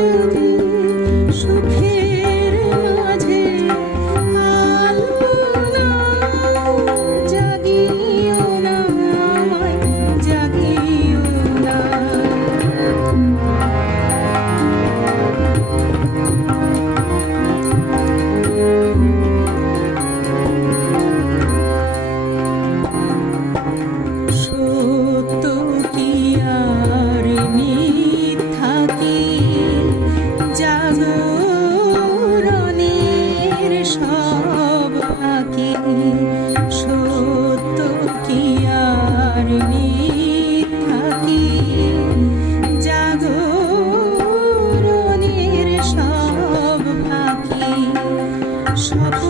you. জাগরণের সব আঁকে সত্য কি আর থাকি জাগরণের সব আঁকে সব